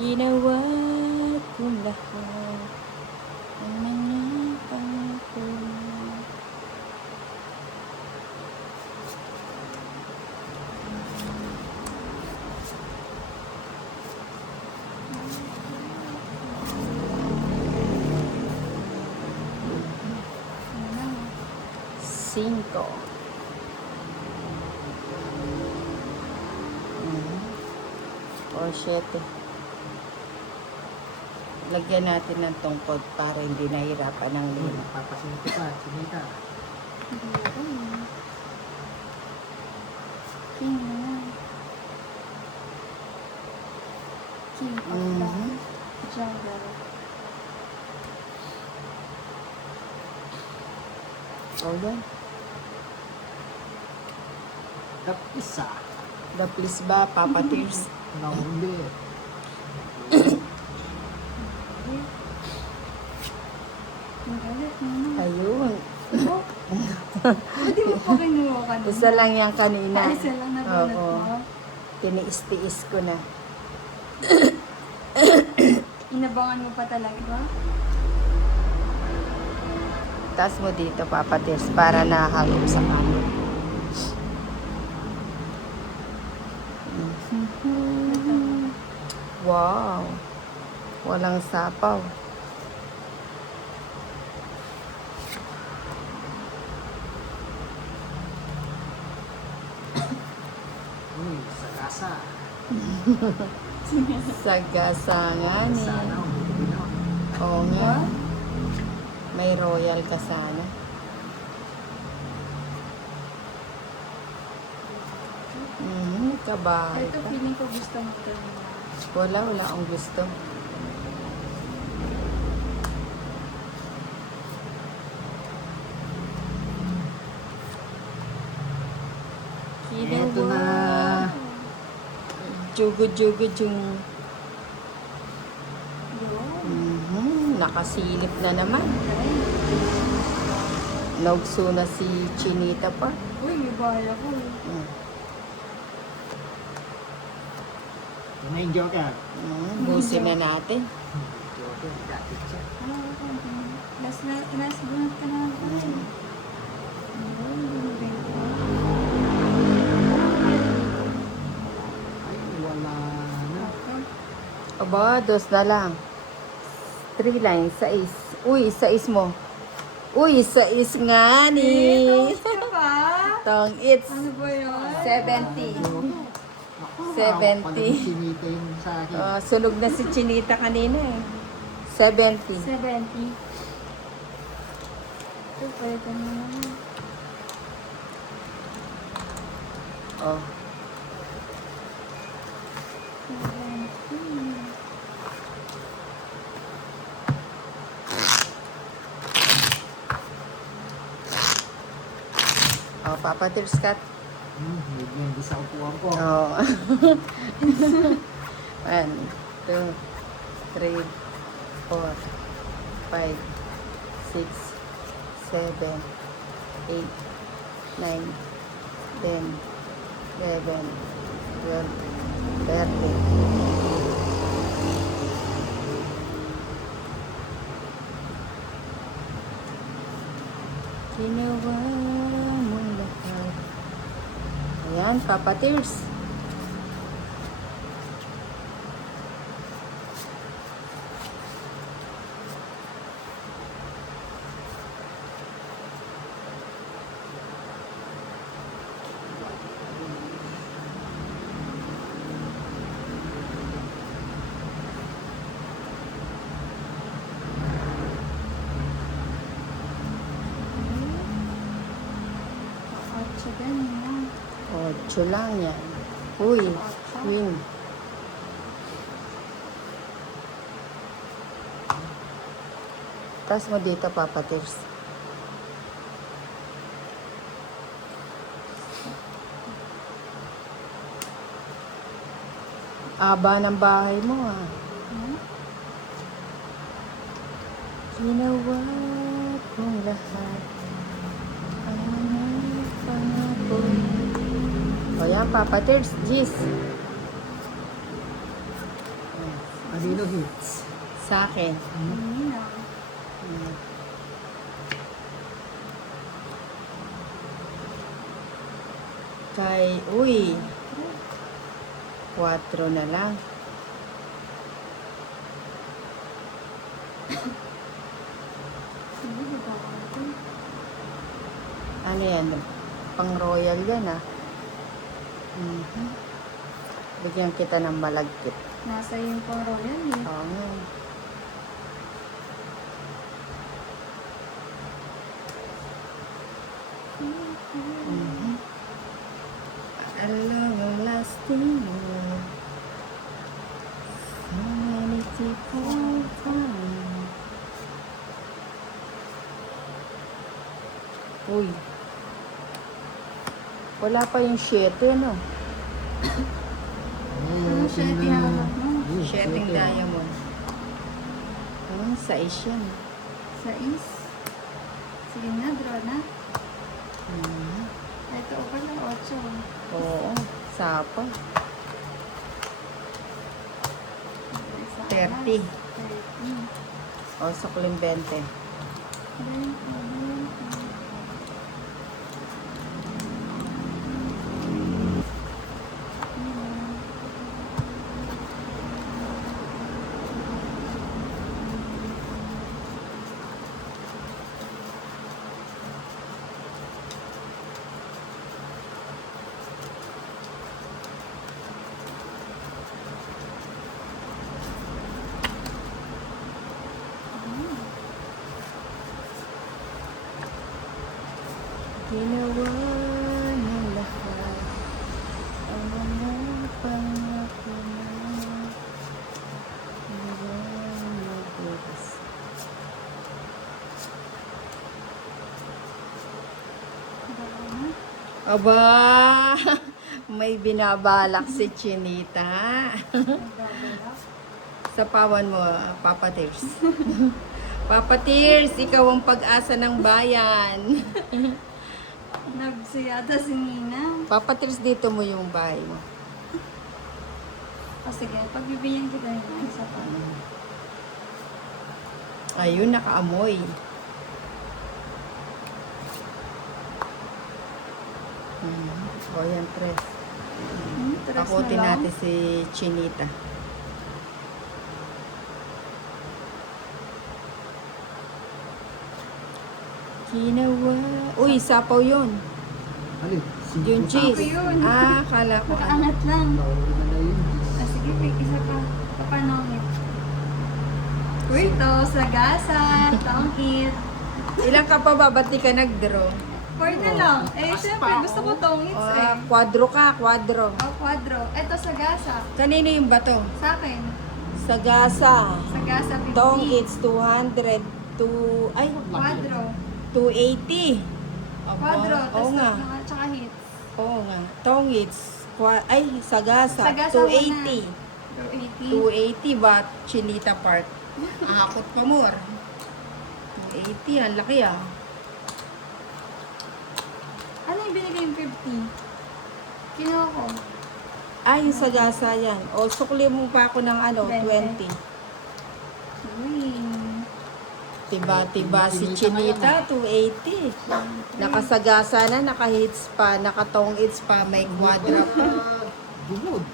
Ginawa kong lahat ang mga pangako. Cinco. O, 7. Lagyan natin ng tungkod para hindi nahirapan ng lino. Papasinto pa, sinita. King naman. King of the jungle. O, yan. Isa. The please ba, Papa Tears? Nahuli. Ang galit naman. Ayun. Pwede mo pa kinuha ka Isa lang yan kanina. Isa lang nabulat Oo. mo. Tiniis-tiis ko na. Inabangan mo pa talaga? Taas mo dito, Papa Tears, para nahagop sa camera. Wow. Walang sapaw. Sagasa. Sagasangan eh. Sana ang bumino. Oo nga. May royal ka sana. Kabahay Ito, ka. feeling ko gusto mo ito nila. Wala akong gusto. Ito na. Jugo-jugo-jung. Yun. Nakasilip na naman. Naugso na si Chinita pa. Uy, may bahay ako eh. Yan na yung joker. Busin na natin. Joker, dati siya. Last bunot ka na. Ay, wala na. Aba, 2 na lang. 3 lines, 6. Uy, 6 mo. Uy, 6 nga ni. Tapos ka pa? Tong, it's Ano ba yun? 70. Ako, 70. pala sinita yung sa akin. Sunog na si Chinita kanina eh. 70. 70. Ito, pwede naman. Oh. 70. Oh, Papa Tears cut. Medyo hindi sa upuan ko. Oh. 1, 2, 3, 4, 5, 6, 7, 8, 9, 10, 11, 12, 13. Ginawa mong lahat. Ayan, Papa Tears. Otso din yun. 8 lang yan. Uy, Queen. Taas mo dito, Papa Tears. Aba ng bahay mo ah. Ginawa kong lahat ang mga pangako. O yan, Papa Tears, Gis. Kanino hits? Sa akin. Kanina. Uy, 4 na lang. Hindi ba ako? Ano yan? Pang royal yan ah. Bigyan kita ng malagkit. Nasa yung pang royal eh. Oo nga. A long-lasting love. So many people time. Uy. Wala pa yung 7, no? Ano siya tinawag mo? Shedding diamond. 6 yan. Sa is. Sige na, draw na. Mhm. Ito o pala, 8. Oo, sapa. 30. 30. O, sukling 20. Ginawa ng lahat ang mga pangako mo. Hanggang magbukas. Aba, may binabalak si Chinita. Sa pawan mo, Papa Tears. Papa Tears, ikaw ang pag-asa ng bayan. Nagsiyata si Nina. Papa Tears, dito mo yung bahay mo. O sige, pagbibigyan kita ng isa pa. Ayun, nakaamoy. O yan, tres. Tres Akutin na lang. natin si Chinita. Ginawa. Uy, sapaw yun. Alin? Yung cheese. Sapaw yun. Ah, kala ko. Nakaangat lang. Nauna na yun. Ah, sige, pick isa pa. Papanongit. Uy, ito, sagasa, tongkit. Ilang ka pa ba? Ba't di ka nag-draw? 4 na lang. Eh, Mas syempre, pa, gusto oh. ko tongits eh. Kwadro ka, kwadro. Oh, quadro. Ito, sagasa. Kanino yung bato? Sa akin. Sagasa. Sagasa, 50. Tong, it's 200 to... Ay, Quadro. 280. Aba, Quadro. Oo Tapos nga. tsaka hits. Oo nga. Tong, it's... Ay, sagasa. Sagasa 280. 280. 280 ba? Chinita Park. Akot pa more. 280, ang laki ah. Ano yung binigay yung 50? Kinuha ko. Ay, yung sagasa yan. O, sukli mo pa ako ng ano, 20. 20. Uy. Tiba-tiba si Chinita, 280. Nakasagasa na, naka-hits pa, naka-tong hits pa, may quadra pa. Bumod.